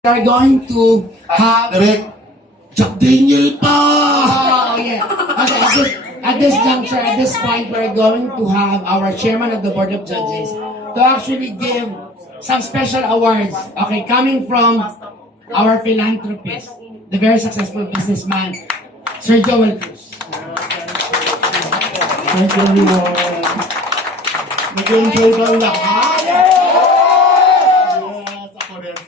We're going to have... Direct, Jack Daniel pa! Oh, yeah. Okay, at this juncture, at this point, we're going to have our chairman of the board of judges to actually give some special awards, okay, coming from our philanthropist, the very successful businessman, Sir Joel Cruz. Thank you, everyone. Nag-enjoy ba ang lahat?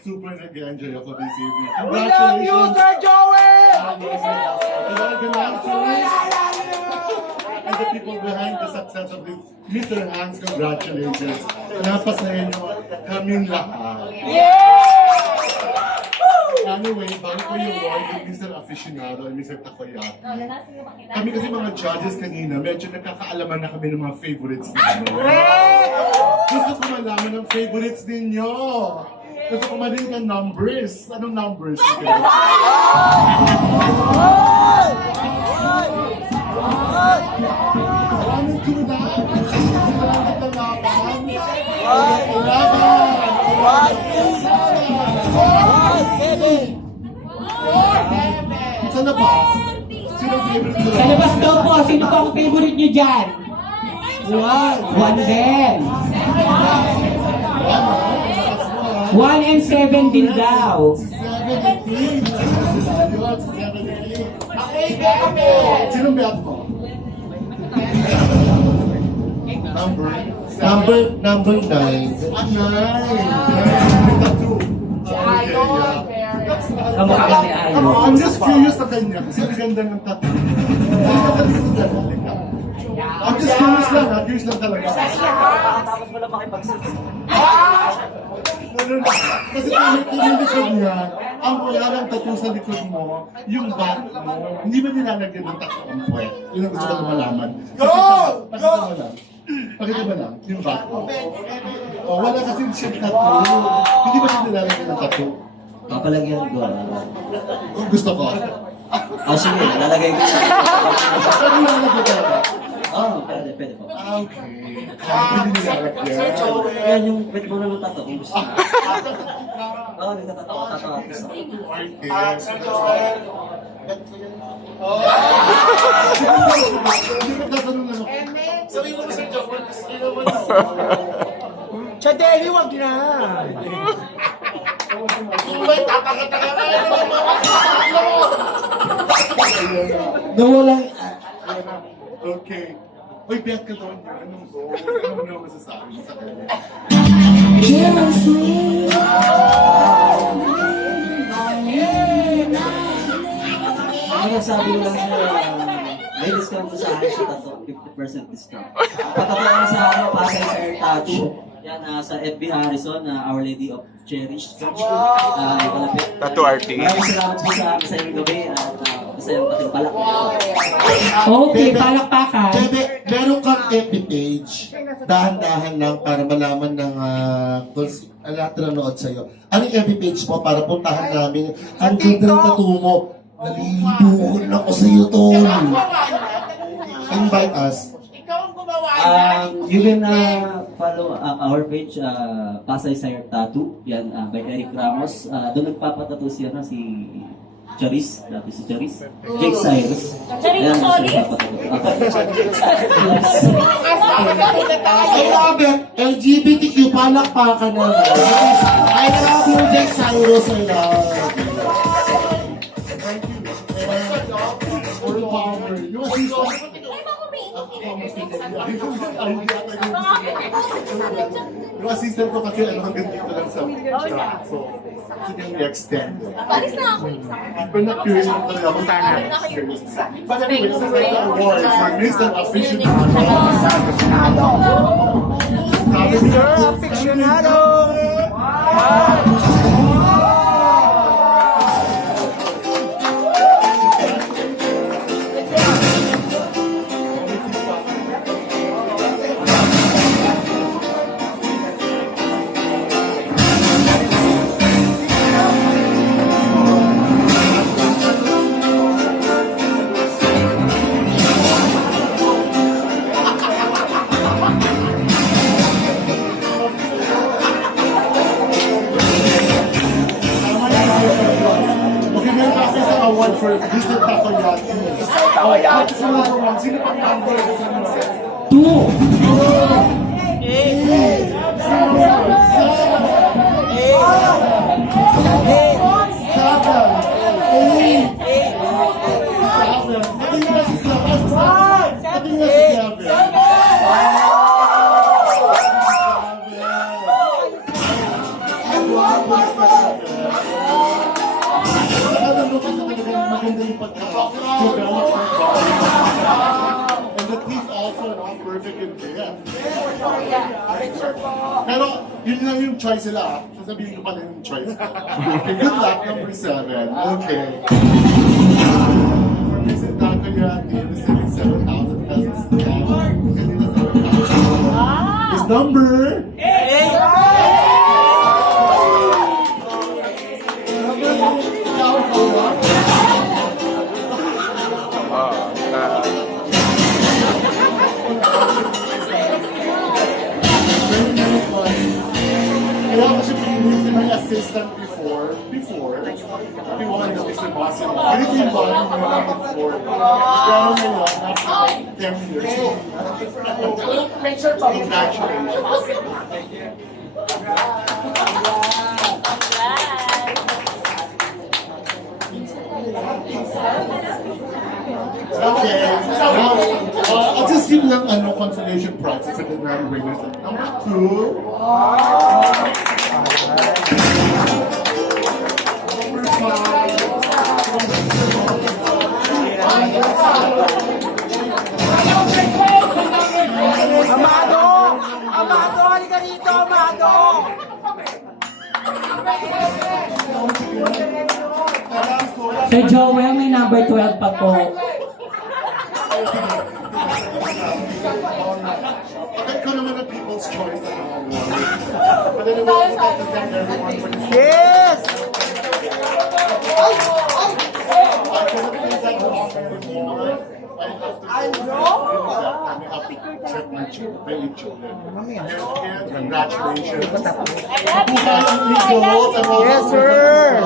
Super nag-enjoy ako this evening. We love you, Sir Joel! And the people behind the success of this Mr. Hunks, congratulations. Napasaya nyo kaming lahat. Anyway, bago ko yung award with Mr. Afficionado and Mr. Takoyaki. Kami kasi mga judges kanina, medyo nagkakaalaman na kami ng mga favorites ninyo. Gusto ko malaman ng favorites ninyo. Gusto ko marin ng numbers. Anong numbers? Okay. Salamat to that. Salamat na laban. Sa labas. Sino favorite ko? Sa labas daw po, sino po ang favorite nyo dyan? One din. 1 and 7 din daw. 17. Sinong bet mo? Number 9. Kamukha ka ni Ayo. I'm just curious sa kanya kasi ang ganda ng tattoo. I'm just curious lang, curious lang talaga. Tapos wala makipagsasabi. Kasi yung likod niya, ang wala ng tattoo sa likod mo, yung back mo, hindi ba nilalagyan ng tattoo ang puwet? Yun ang gusto ko malaman. Pakita mo lang. Pakita mo lang, yung back mo. O, wala kasi siya tattoo. Hindi ba siya nilalagyan ng tattoo? Papalagyan ko. Kung gusto ko. Sige, lalagay ko. Saan nilalagyan talaga? Pwede po. Okay. Hindi nilalagyan. Yan yung pwede mo na tato kung gusto mo. Nagtatato ka, tato artist ako. Hindi ko tatanong lang ako. Sabihin mo Sir Joel, gusto naman Siya Deli, wag na! May tataka-taka ka naman Nawalang... Okay. Uy, bet ka doon yun. Anong goal? Ano na masasabi mo sa kanya? Ano sabi ko lang sa may discount ko sa akin sa tato, 50% discount. Patato ko sa akin, pasay sa air tattoo. Yan, sa FB Harrison, Our Lady of Cherish. Ikalapit. Tattoo artist. Maraming salamat po sa akin sa inyong gabi at masayang patimpalak. Okay, palakpakan. Bebe, meron kang FB page. Dahan-dahan lang para malaman ng lahat na nanood sa'yo. Anong FB page mo para puntahan namin? Ang ganda ng tattoo mo. Nalilibukon ako sa'yo, Tol. Invite us. You can follow our page, Pasay Sayre Tattoo. Yan, by Eric Ramos. Doon nagpapatato siya na si Charis, dati si Charis. Jake Cyrus. Ayan, I love it. LGBTQ, palakpakan na. I love you, Jake Cyrus. I love you. Thank you. Full power. Yung assistant. Yung assistant ko kasi hanggang dito lang sa shop. So, sige yung extend. Paris na ako. Pero na-curious lang talaga ako sana. But anyway, this is like the award for Mr. Afficionado. Mr. Afficionado! one for Mr. Takoyaki. Sino number one? Sino pang number? 2. Maganda yung pagka-develop ng body. And that he's also not perfect in bed. Pero yun lang yung choice nila. Sasabihin ko pa rin yung choice. Okay, good luck, number 7. Okay. For Mr. Takoyaki, receiving 7,000 pesos. His number... Kaya kasi pinili may assistant before, we wanted to be the boss in law. Ganito yung body mo lang before. Pero ngayon, after 10 years, congratulations. Okay, I'll just give them consolation prize for the grand winners. Number 2. Number 5. Amado, halika rito, Amado! Sir Joel, may number 12 pa po. Ikaw naman ang people's choice. But anyway, we'd like to thank everyone for this. Yes! I cannot say that longer anymore. I have to check my children. And congratulations. Yes, sir.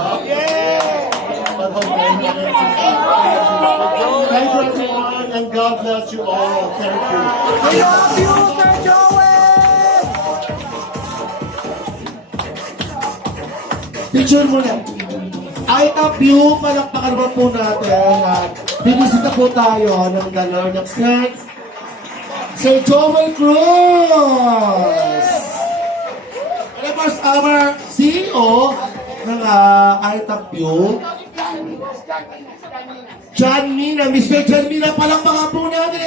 Thank you, everyone, and God bless you all. Thank you. We love you, Sir Joel! Picture mo na. I love you. Palakpakan naman po natin. Binisita po tayo ng galor ng snacks. Sir Joel Cruz! And of course, our CEO ng I love you. John Mina. Mr. John Mina, palakpakan po natin.